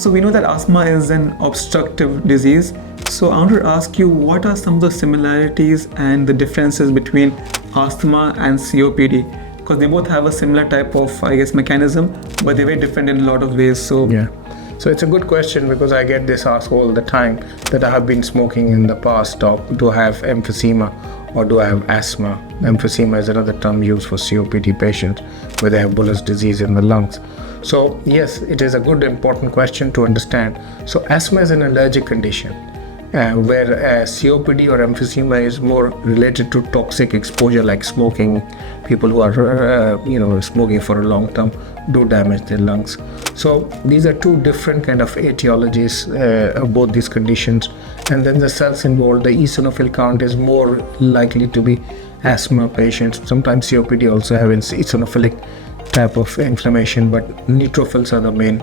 So we know that asthma is an obstructive disease. So I want to ask you, what are some of the similarities and the differences between asthma and COPD? Because they both have a similar type of, mechanism, but they're very different in a lot of ways. So So it's a good question because I get this asked all the time that I have been smoking in the past, or do I have emphysema or do I have asthma? Emphysema is another term used for COPD patients where they have bullous disease in the lungs. So yes, it is a good important question to understand. So asthma is an allergic condition where COPD or emphysema is more related to toxic exposure like smoking. People who are smoking for a long time do damage their lungs. So these are two different kind of etiologies of both these conditions. And then the cells involved, the eosinophil count is more likely to be asthma patients. Sometimes COPD also have an eosinophilic type of inflammation, but neutrophils are the main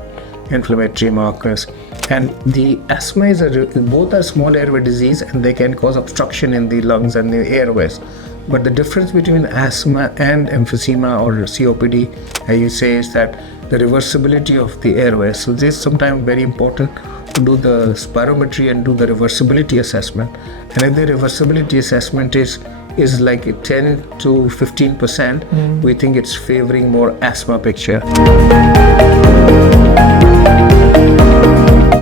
inflammatory markers. And the asthma is both are small airway disease and they can cause obstruction in the lungs and the airways. But the difference between asthma and emphysema or COPD, as you say, is that the reversibility of the airways. So this is sometimes very important to do the spirometry and do the reversibility assessment. And if the reversibility assessment is like 10 to 15%, we think it's favoring more asthma picture.